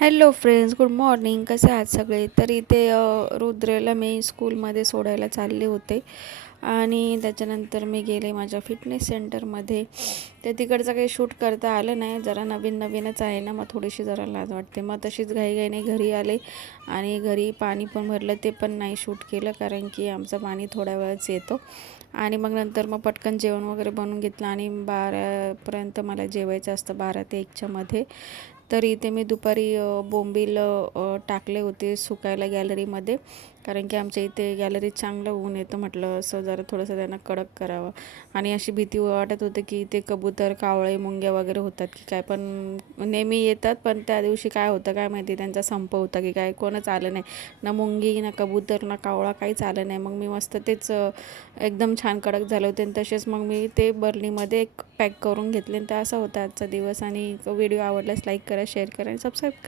Hello friends good morning कसे आहात सगळे? तर इथे रुद्रेला रुद्रला मी स्कूलमध्ये सोडायला चालले होते. आणि त्याच्यानंतर मी गेले माझ्या फिटनेस सेंटरमध्ये तर तिकडचं काही शूट करता आलं नाही. जरा नवीन नवीनच आहे ना. मग थोडीशी जरा लाज वाटते. मग तशीच घाईघाईने घरी आले. आणि घरी पाणी पण भरलं. ते पण नाही शूट केलं कारण की आमचं पाणी थोड्या वेळच येतो. आणि मग नंतर मग पटकन जेवण वगैरे बनवून घेतलं. आणि बारापर्यंत मला जेवायचं असतं. बारा ते एकच्यामध्ये तर इथे मी दुपारी बोंबील टाकले होते सुकायला गॅलरीमध्ये. कारण की आमच्या इथे गॅलरीत चांगलं ऊन येतं म्हटलं असं जरा थोडंसं त्यांना कडक करावं. आणि अशी भीती वाटत होते की ते कबूतर कावळे मुंग्या वगैरे होतात की काय. पण नेहमी येतात पण त्या दिवशी काय होतं काय माहिती त्यांचा संप होता की काय कोणच आलं नाही. ना मुंगी ना कबूतर ना कावळा काहीच आलं नाही. मग मी मस्त तेच एकदम छान कडक झाले होते. आणि तसेच मग मी ते बर्नीमध्ये एक पॅक करून घेतले. तर असा होता आजचा दिवस. आणि व्हिडिओ आवडल्यास लाईक करा शेअर करा आणि सबस्क्राईब करा.